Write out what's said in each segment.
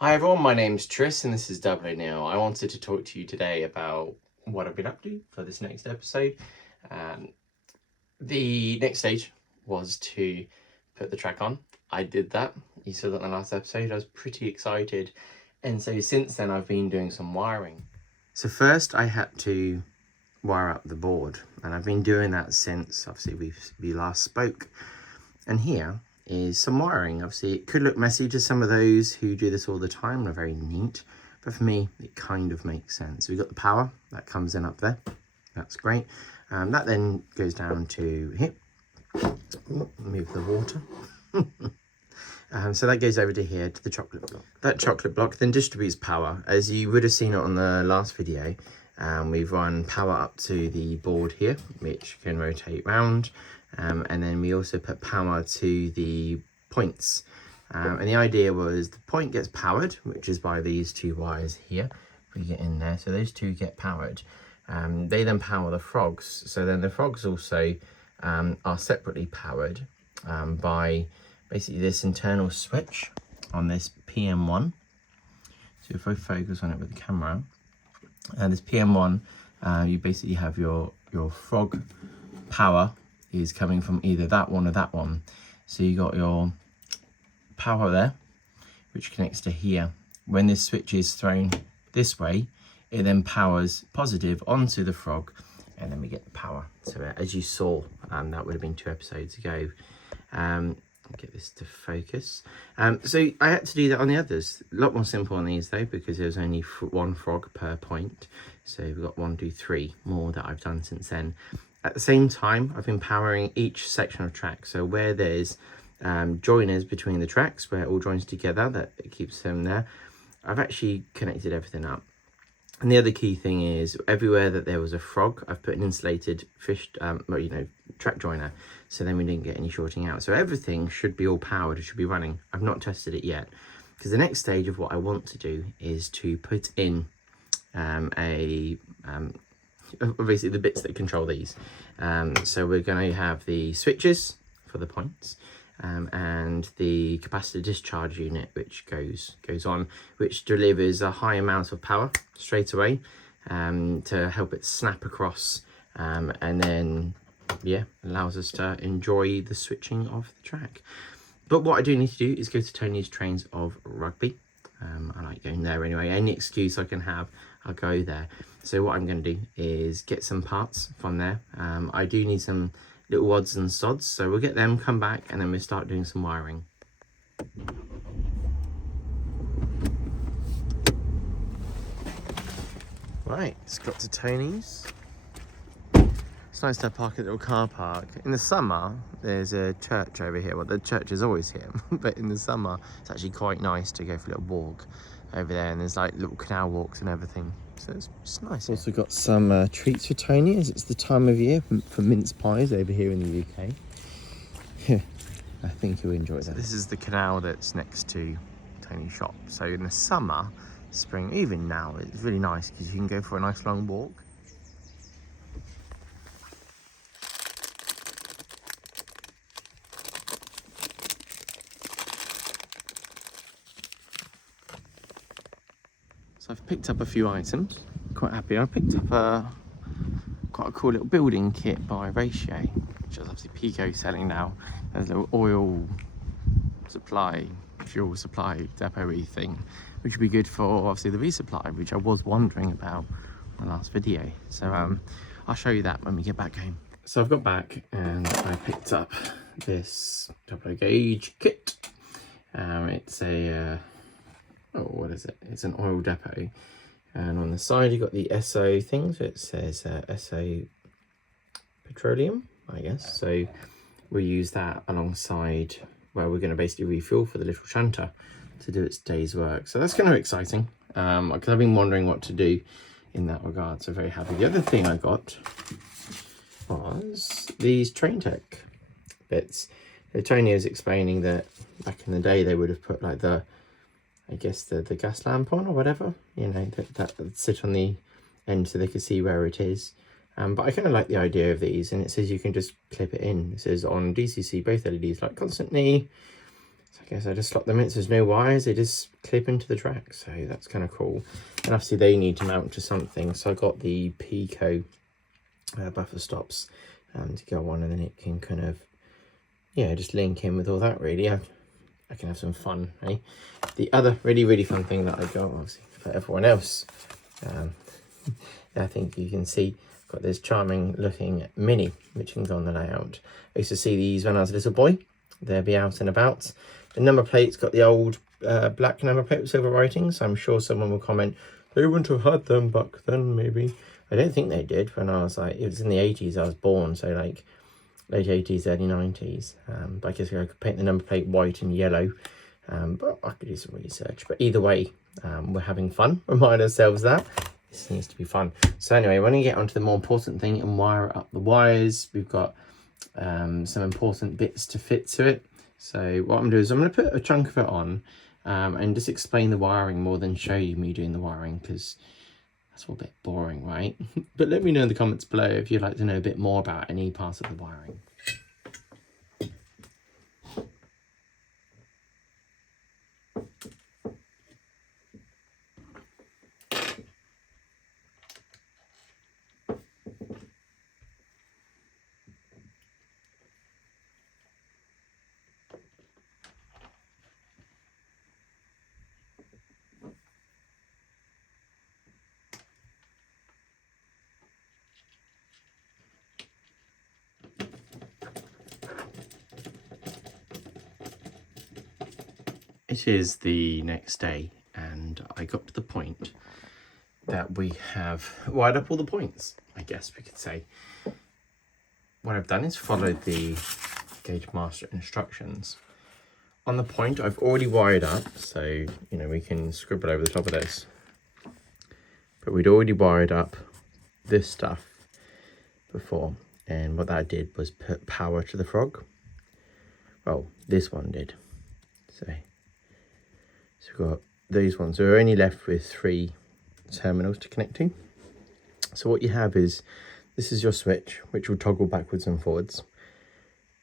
Hi everyone, my name's Tris and this is Double O'Neill. I wanted to talk to you today about what I've been up to for this next episode. The next stage was to put the track on. I did that. You saw that in the last episode. I was pretty excited. And so since then I've been doing some wiring. So first I had to wire up the board, and I've been doing that since obviously we last spoke. And here is some wiring. Obviously it could look messy to some of those who do this all the time and are very neat, but for me it kind of makes sense. We've got the power that comes in up there, that's great. That then goes down to here. Move the water. So that goes over to here to the chocolate block. That chocolate block then distributes power, as you would have seen it on the last video. We've run power up to the board here, which can rotate round. And then we also put power to the points. And the idea was the point gets powered, which is by these two wires here. We get in there, so those two get powered. They then power the frogs. So then the frogs also are separately powered by basically this internal switch on this PM1. So if I focus on it with the camera, this PM1, you basically have your frog power is coming from either that one or that one. So you got your power there, which connects to here. When this switch is thrown this way, it then powers positive onto the frog, and then we get the power to it, as you saw. That would have been 2 episodes ago. Get this to focus. So I had to do that on the others. A lot more simple on these though, because there's only one frog per point. So we've got 1, 2, 3 more that I've done since then. At the same time, I've been powering each section of track. So where there's joiners between the tracks, where it all joins together, that it keeps them there, I've actually connected everything up. And the other key thing is, everywhere that there was a frog, I've put an insulated track joiner, so then we didn't get any shorting out. So everything should be all powered, it should be running. I've not tested it yet, because the next stage of what I want to do is to put in obviously the bits that control these. So we're going to have the switches for the points, and the capacitor discharge unit, which goes on, which delivers a high amount of power straight away to help it snap across, and then allows us to enjoy the switching of the track. But what I do need to do is go to Tony's Trains of Rugby. I like going there anyway. Any excuse I can have, I'll go there. So what I'm going to do is get some parts from there. I do need some little odds and sods, so we'll get them, come back, and then we'll start doing some wiring. Right, it's got to Tony's. It's nice to park at a little car park. In the summer, there's a church over here. Well, the church is always here, but in the summer, it's actually quite nice to go for a little walk over there, and there's like little canal walks and everything. So it's nice. Also got some treats for Tony, as it's the time of year for mince pies over here in the UK. Yeah, I think he'll enjoy that. This is the canal that's next to Tony's shop. So in the summer, spring, even now, it's really nice because you can go for a nice long walk. So I've picked up a few items, quite happy. I picked up quite a cool little building kit by Ratio, which is obviously Pico selling now. There's a little oil supply, fuel supply depot-y thing, which would be good for obviously the resupply, which I was wondering about in the last video. So I'll show you that when we get back home. So I've got back and I picked up this double gauge kit. It's a what is it? It's an oil depot, and on the side you got the SO thing, so it says SO petroleum, I guess. So we use that alongside where we're going to basically refuel for the little shunter to do its day's work. So that's kind of exciting, because I've been wondering what to do in that regard, so very happy. The other thing I got was these Train Tech bits. So Tony was explaining that back in the day they would have put like the gas lamp on or whatever, you know, that would sit on the end so they could see where it is. But I kind of like the idea of these, and it says you can just clip it in. It says on DCC both LEDs light constantly, So I guess I just slot them in, so there's no wires, they just clip into the track, so that's kind of cool. And obviously they need to mount to something, so I got the Pico buffer stops to go on, and then it can kind of, yeah, just link in with all that really. I can have some fun, eh? The other really fun thing that I got, obviously for everyone else, I think you can see, got this charming looking Mini, which can go on the layout. I used to see these when I was a little boy. They'll be out and about. The number plate's got the old black number plate with silver writing, so I'm sure someone will comment, they wouldn't have had them back then, maybe. I don't think they did when I was like, it was in the 80s I was born, so like late 80s, early 90s. But I guess I could paint the number plate white and yellow, but I could do some research. But either way, we're having fun. Remind ourselves that this needs to be fun. So anyway, when we get onto the more important thing and wire up the wires, we've got some important bits to fit to it. So what I'm doing is I'm going to put a chunk of it on and just explain the wiring more than show you me doing the wiring, because that's all a bit boring, right? But let me know in the comments below if you'd like to know a bit more about any parts of the wiring. It is the next day, and I got to the point that we have wired up all the points, I guess we could say. What I've done is followed the Gauge Master instructions. On the point I've already wired up, so you know we can scribble over the top of this. But we'd already wired up this stuff before, and what that did was put power to the frog. Well, this one did. So we've got those ones. So we're only left with 3 terminals to connect to. So what you have is, this is your switch, which will toggle backwards and forwards.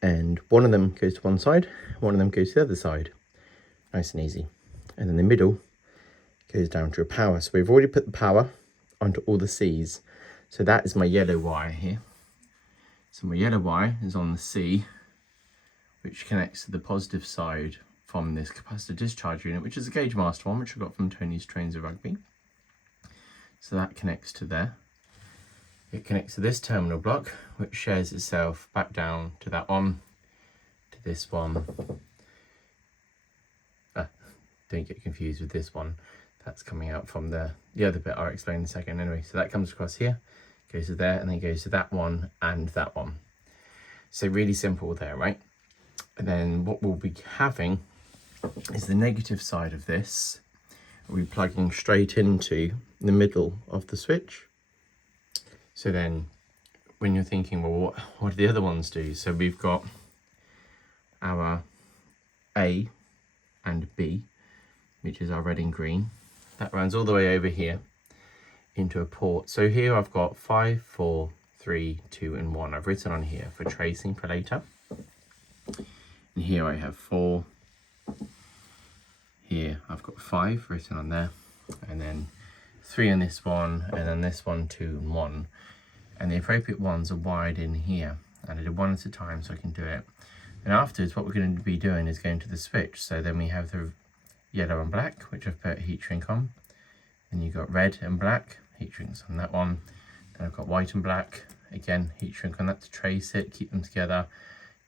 And one of them goes to one side, one of them goes to the other side. Nice and easy. And then the middle goes down to a power. So we've already put the power onto all the C's. So that is my yellow wire here. So my yellow wire is on the C, which connects to the positive side from this capacitor discharge unit, which is a Gauge Master one, which I got from Tony's Trains of Rugby. So that connects to there. It connects to this terminal block, which shares itself back down to that one, to this one. Don't get confused with this one. That's coming out from the other bit I'll explain in a second. Anyway, so that comes across here, goes to there, and then goes to that one and that one. So really simple there, right? And then what we'll be having is the negative side of this. We'll be plugging straight into the middle of the switch. So then when you're thinking, well, what do the other ones do? So we've got our A and B, which is our red and green. That runs all the way over here into a port. So here I've got 5, 4, 3, 2, and 1. I've written on here for tracing for later. And here I have 4. Here I've got 5 written on there. And then 3 on this one, and then this one, 2, and 1. And the appropriate ones are wired in here. And I did one at a time so I can do it. And afterwards, what we're going to be doing is going to the switch. So then we have the yellow and black, which I've put a heat shrink on. Then you've got red and black, heat shrinks on that one. Then I've got white and black, again, heat shrink on that to trace it, keep them together.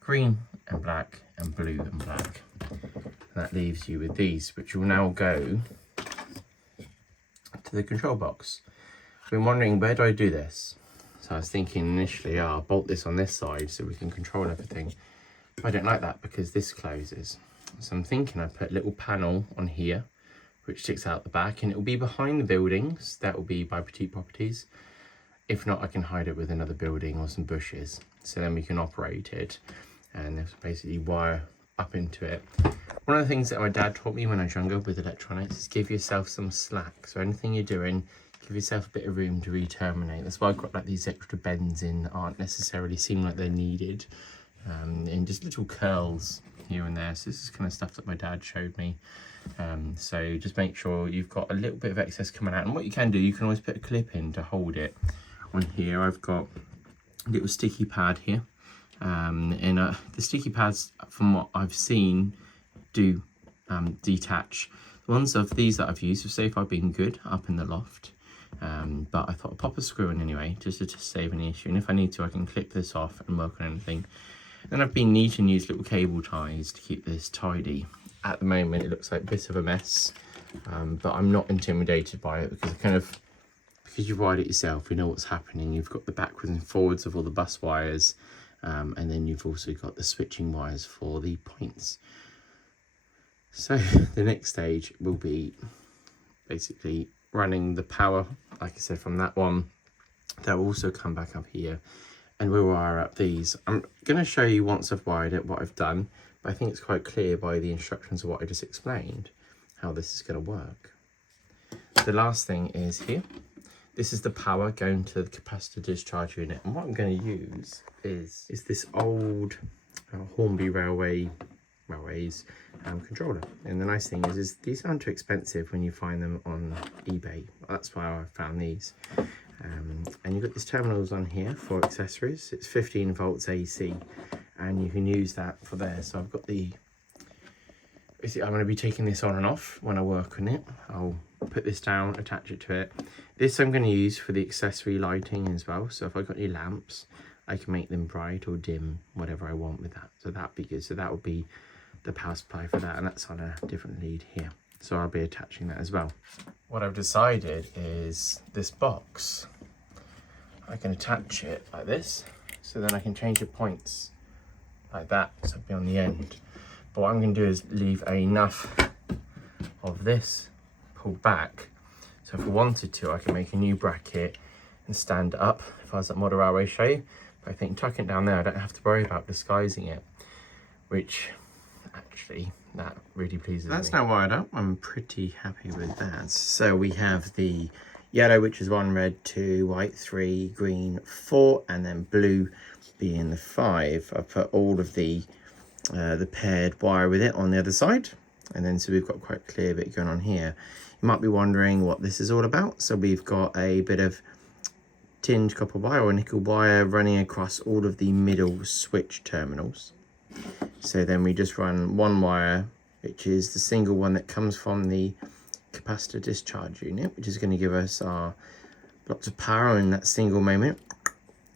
Green and black and blue and black. And that leaves you with these, which will now go to the control box. I've been wondering, where do I do this? So I was thinking initially, I'll bolt this on this side so we can control everything. I don't like that because this closes. So I'm thinking I put a little panel on here, which sticks out the back, and it will be behind the buildings. That will be by Petite Properties. If not, I can hide it with another building or some bushes. So then we can operate it and basically wire up into it. One of the things that my dad taught me when I was younger with electronics is give yourself some slack. So anything you're doing, give yourself a bit of room to re-terminate. That's why I've got like these extra bends in that aren't necessarily seem like they're needed. And just little curls here and there. So this is kind of stuff that my dad showed me. So just make sure you've got a little bit of excess coming out. And what you can do, you can always put a clip in to hold it. On here, I've got a little sticky pad here. The sticky pads, from what I've seen, do detach. The ones of these that I've used have so far been good up in the loft. But I thought I'd pop a screw in anyway, just to save any issue. And if I need to, I can clip this off and work on anything. Then I've been neat and used little cable ties to keep this tidy. At the moment, it looks like a bit of a mess, but I'm not intimidated by it because because you ride it yourself, you know what's happening. You've got the backwards and forwards of all the bus wires, and then you've also got the switching wires for the points. So the next stage will be basically running the power, like I said, from that one. That will also come back up here, and we'll wire up these. I'm going to show you once I've wired it what I've done, but I think it's quite clear by the instructions of what I just explained how this is going to work. The last thing is here. This is the power going to the capacitor discharge unit, and what I'm going to use is this old Hornby Railways controller. And the nice thing is these aren't too expensive when you find them on eBay. That's why I found these. And you've got these terminals on here for accessories. It's 15 volts AC, and you can use that for there. So I've got I'm going to be taking this on and off when I work on it. I'll put this down, attach it to it. This I'm going to use for the accessory lighting as well. So if I've got any lamps, I can make them bright or dim, whatever I want with that. So that'd be good. So that will be the power supply for that, and that's on a different lead here. So I'll be attaching that as well. What I've decided is this box, I can attach it like this, so then I can change the points like that, so it'll be on the end. But what I'm going to do is leave enough of this pulled back, so if I wanted to, I can make a new bracket and stand it up if I was at Model Railway Show. But I think tucking it down there, I don't have to worry about disguising it, which actually that really pleases me. That's now wired up. I'm pretty happy with that. So we have the yellow, which is 1, red 2, white 3, green 4, and then blue being the 5. I've put all of the paired wire with it on the other side, and then so we've got quite a clear bit going on here. You might be wondering what this is all about. So we've got a bit of tinned copper wire or nickel wire running across all of the middle switch terminals. So then we just run one wire, which is the single one that comes from the capacitor discharge unit, which is going to give us our lots of power in that single moment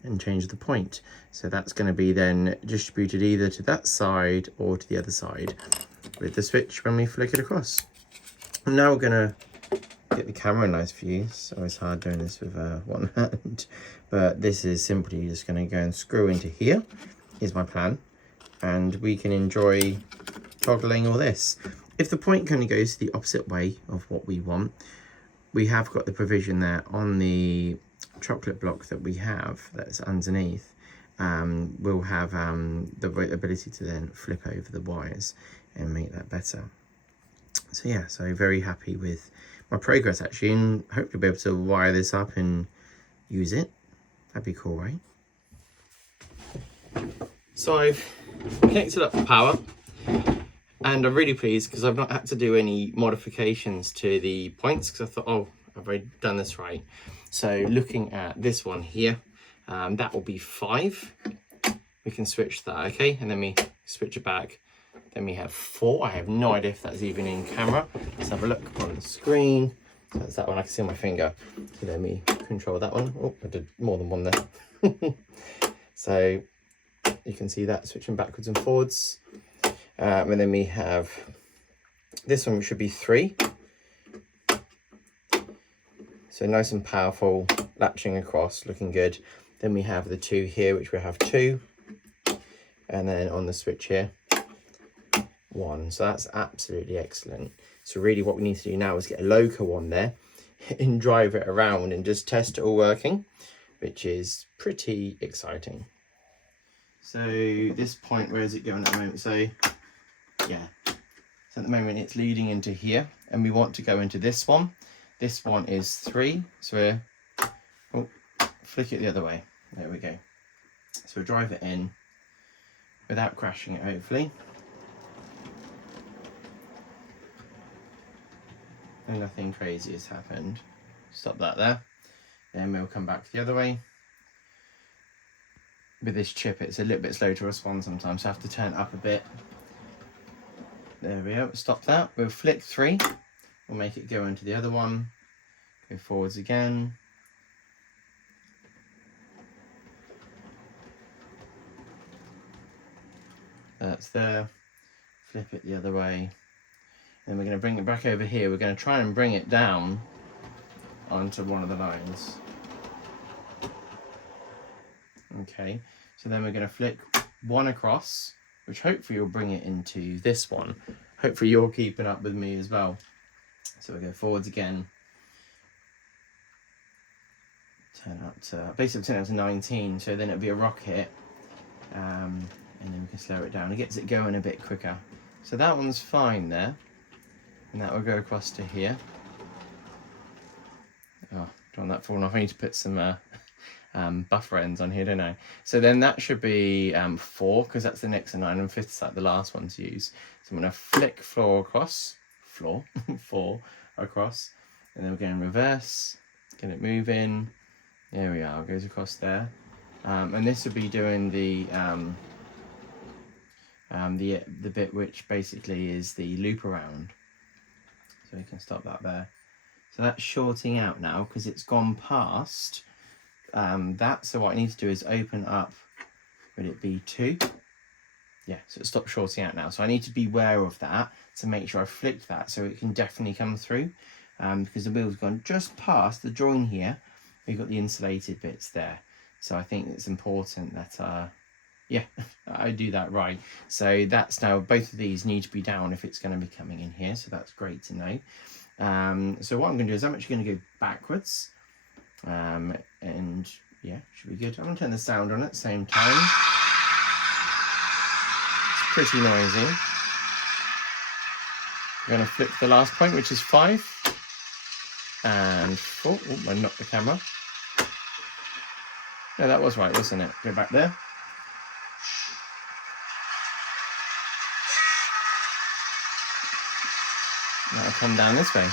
and change the point. So that's going to be then distributed either to that side or to the other side with the switch when we flick it across. And now we're going to get the camera in nice view. It's always hard doing this with one hand, but this is simply just going to go and screw into here. Here's my plan, and we can enjoy toggling all this. If the point kind of goes the opposite way of what we want, we have got the provision there on the chocolate block that we have that's underneath. We'll have the ability to then flip over the wires and make that better. So yeah, so very happy with my progress actually, and hopefully be able to wire this up and use it. That'd be cool, right? So I've connected up the power, and I'm really pleased because I've not had to do any modifications to the points, because I thought, oh, I've already done this right. So looking at this one here, that will be 5. We can switch that, okay? And then we switch it back. Then we have 4. I have no idea if that's even in camera. Let's have a look on the screen. So that's that one. I can see my finger. So let me control that one. Oh, I did more than one there. So you can see that switching backwards and forwards. And then we have this one, which should be 3. So nice and powerful, latching across, looking good. Then we have the 2 here, which we have 2. And then on the switch here, 1. So that's absolutely excellent. So really what we need to do now is get a loco on there and drive it around and just test it all working, which is pretty exciting. So this point, where is it going at the moment? So yeah, so at the moment it's leading into here, and we want to go into this one. This one is 3, so we'll flick it the other way. There we go. So we'll drive it in without crashing it, hopefully. and nothing crazy has happened. Stop that there. Then we'll come back the other way. With this chip, it's a little bit slow to respond sometimes, so I have to turn it up a bit. There we go, stop that. We'll flick 3. We'll make it go into the other one. Go forwards again. That's there. Flip it the other way. Then we're going to bring it back over here. We're going to try and bring it down onto one of the lines. Okay, so then we're going to flick 1 across, which hopefully will bring it into this one. Hopefully you're keeping up with me as well. So we'll go forwards again. Turn up to, basically turn up to 19, so then it'll be a rocket. And then we can slow it down. It gets it going a bit quicker. So that one's fine there. And that will go across to here. Oh, don't want that falling off. I need to put some buffer ends on here, don't I? So then that should be 4, because that's the next to 9, and 5th is like the last one to use. So I'm going to flick 4 across, 4 across, and then we're going to reverse, get it moving. There we are, it goes across there. And this would be doing the bit which basically is the loop around. So we can stop that there. So that's shorting out now because it's gone past that. So what I need to do is open up, would it be 2? Yeah, so it stopped shorting out now. So I need to be aware of that to make sure I flicked that so it can definitely come through, because the wheel's gone just past the join here. We've got the insulated bits there. So I think it's important that, yeah, I do that right. So that's now, both of these need to be down if it's going to be coming in here. So that's great to know. So what I'm going to do is I'm actually going to go backwards. And yeah, should be good. I'm going to turn the sound on at the same time. It's pretty noisy. I'm going to flick the last point, which is 5. And 4. Oh, I knocked the camera. No, that was right, wasn't it? Go back there. That'll come down this way.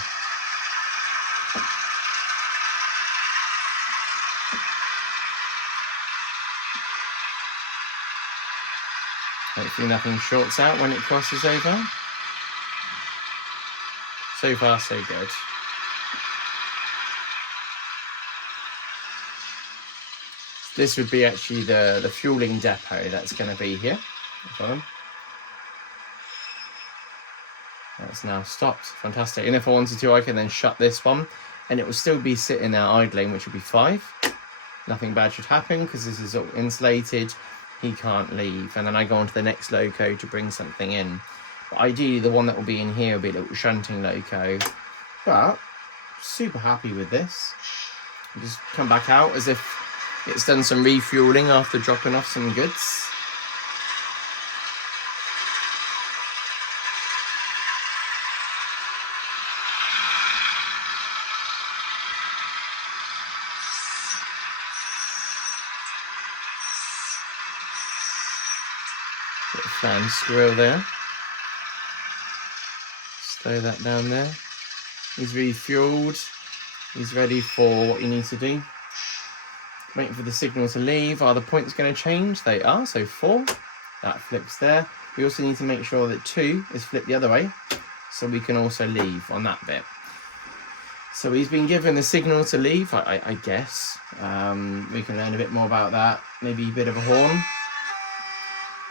Hopefully nothing shorts out when it crosses over. So far, so good. This would be actually the fueling depot that's going to be here. That's now stopped. Fantastic. And if I wanted to, I can then shut this one and it will still be sitting there idling, which would be 5. Nothing bad should happen because this is all insulated. He can't leave. And then I go on to the next loco to bring something in. But ideally, the one that will be in here will be a little shunting loco. But super happy with this. Just come back out as if it's done some refueling after dropping off some goods. Bit of fan squirrel there. Stow that down there. He's refueled. He's ready for what he needs to do. Waiting for the signal to leave. Are the points going to change? They are. So 4. That flips there. We also need to make sure that 2 is flipped the other way, so we can also leave on that bit. So he's been given the signal to leave, I guess. We can learn a bit more about that. Maybe a bit of a horn.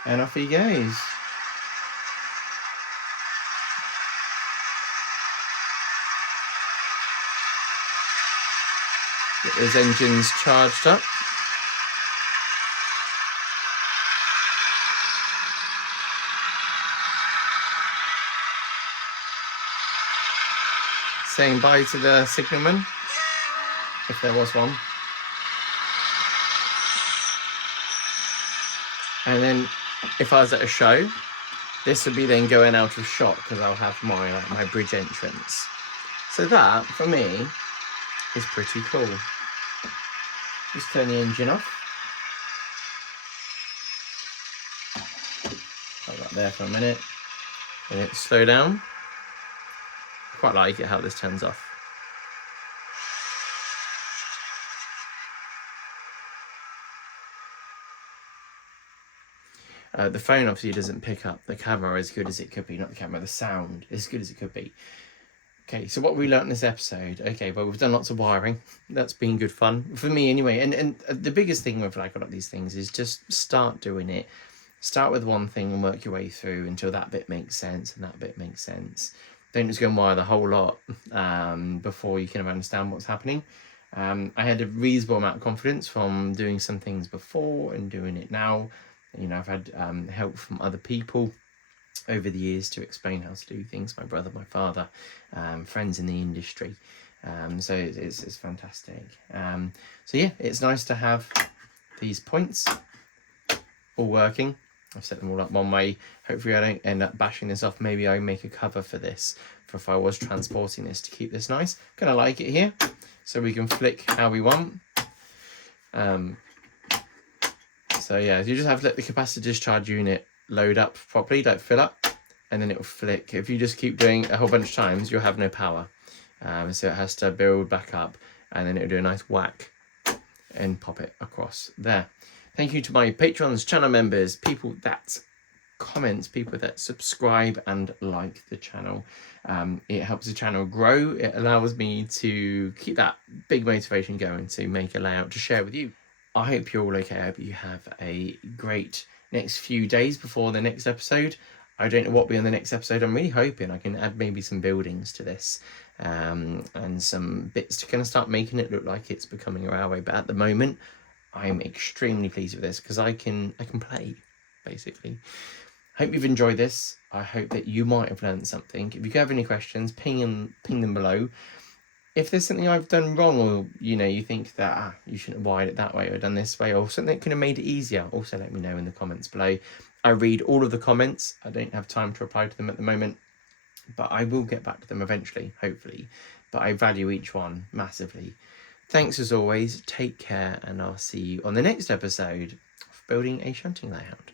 And off he goes. Get those engines charged up. Saying bye to the signalman, if there was one. And then if I was at a show, this would be then going out of shot because I'll have my bridge entrance. So that, for me, is pretty cool. Just turn the engine off. Hold that there for a minute. And it slow down. quite like it how this turns off. The phone obviously doesn't pick up the camera as good as it could be, not the camera, the sound as good as it could be. Okay, so what we learnt in this episode, okay, well, we've done lots of wiring. That's been good fun, for me anyway. And the biggest thing with like a lot of these things is just start doing it. Start with one thing and work your way through until that bit makes sense and that bit makes sense. Don't just go and wire the whole lot before you kind of understand what's happening. I had a reasonable amount of confidence from doing some things before and doing it now. You know, I've had help from other people over the years to explain how to do things. My brother, my father, friends in the industry. So it's fantastic. So yeah, it's nice to have these points all working. I've set them all up one way. Hopefully I don't end up bashing this off. Maybe I make a cover for this, for if I was transporting this, to keep this nice. Kind of like it here, so we can flick how we want. So yeah, you just have to let the capacitor discharge unit load up properly, like fill up, and then it will flick. If you just keep doing a whole bunch of times, you'll have no power. So it has to build back up, and then it'll do a nice whack and pop it across there. Thank you to my patrons, channel members, people that comment, people that subscribe and like the channel. It helps the channel grow. It allows me to keep that big motivation going to make a layout to share with you. I hope you're all okay. I hope you have a great next few days before the next episode. I don't know what will be on the next episode. I'm really hoping I can add maybe some buildings to this and some bits to kind of start making it look like it's becoming a railway. But at the moment, I'm extremely pleased with this because I can play, basically. Hope you've enjoyed this. I hope that you might have learned something. If you have any questions, ping them below. If there's something I've done wrong, or you think that you shouldn't have wired it that way or done this way, or something that could have made it easier, also let me know in the comments below. I read all of the comments. I don't have time to reply to them at the moment, but I will get back to them eventually, hopefully. But I value each one massively. Thanks as always, take care, and I'll see you on the next episode of Building a Shunting Layout.